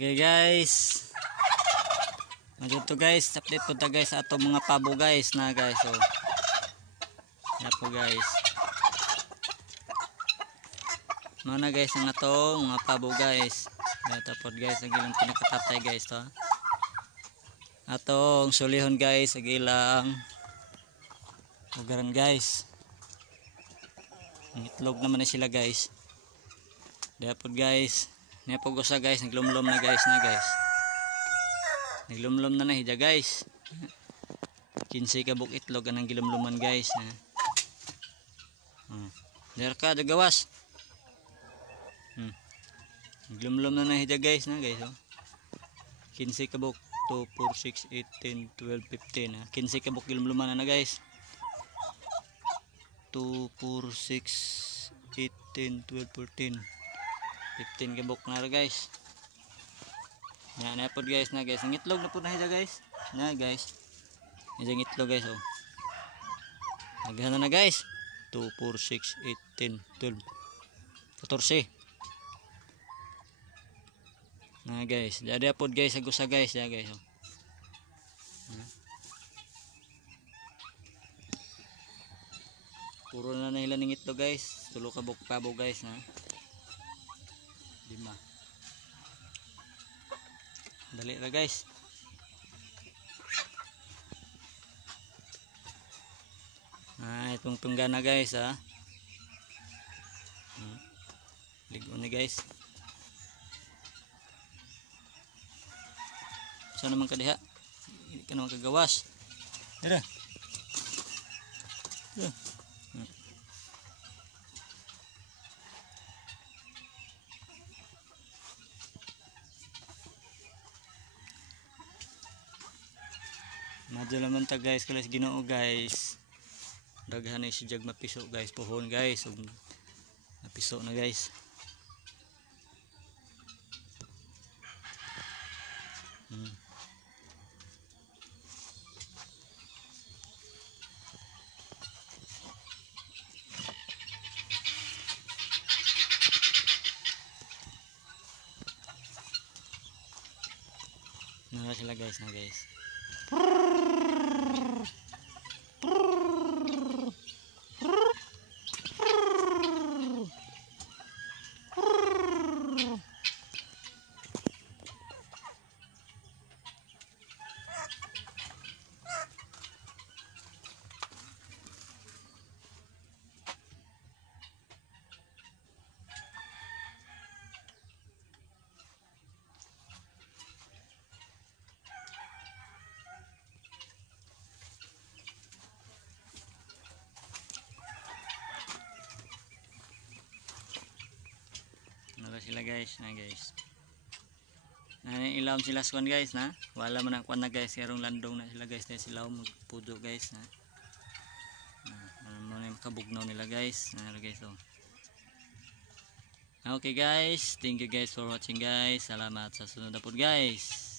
Okay guys, dito guys, update po ta guys ato mga pabo guys na guys. So yan po guys, mana guys ang ato mga pabo guys. Tapos guys ang ilang pinakatatay guys to, atong sulihon guys ang ilang ugaran guys. Itlog naman na sila guys. Dapat guys, napog usa guys, naglumlom na guys na guys. Naglumlom na hidya guys. 15 ka buk itlog anang gilumluman guys. Der ka gawas. Naglumlom na hidya guys na guys. 15 ka buk 2 4 6 8 10 12 15. 15 ka buk gilumluman na guys. 2 4 6 8 10 12 14 15 kabok na guys. Yan na po guys na guys. Ang itlog na po na hiya guys. Na guys. Yung itlog guys oh. Nagana na guys. 2 4 6 8 10 12 14. Na guys. Jadi po guys agusa guys ya guys oh. Puro na nila ng itlog guys. Tulo kabok pabo guys na. 5. Dali na guys. Itong tungga na guys ha. Ligo na guys. Saan naman ka diha? Hindi ka naman kagawas. Tara. Madyo naman ta guys, kalas Ginoo guys. Daghan ay si jag mapiso guys, pohon guys, ug mapiso na guys. Nara sila guys na guys. Sila guys na guys. Ilawom sila swan guys na. Wala man ang kwan na guys, karong landong na sila guys, na sila magpudo guys na. Ano na makabugnaw nila guys. Na guys oh. Okay guys, thank you guys for watching guys. Salamat sa sunod na pod guys.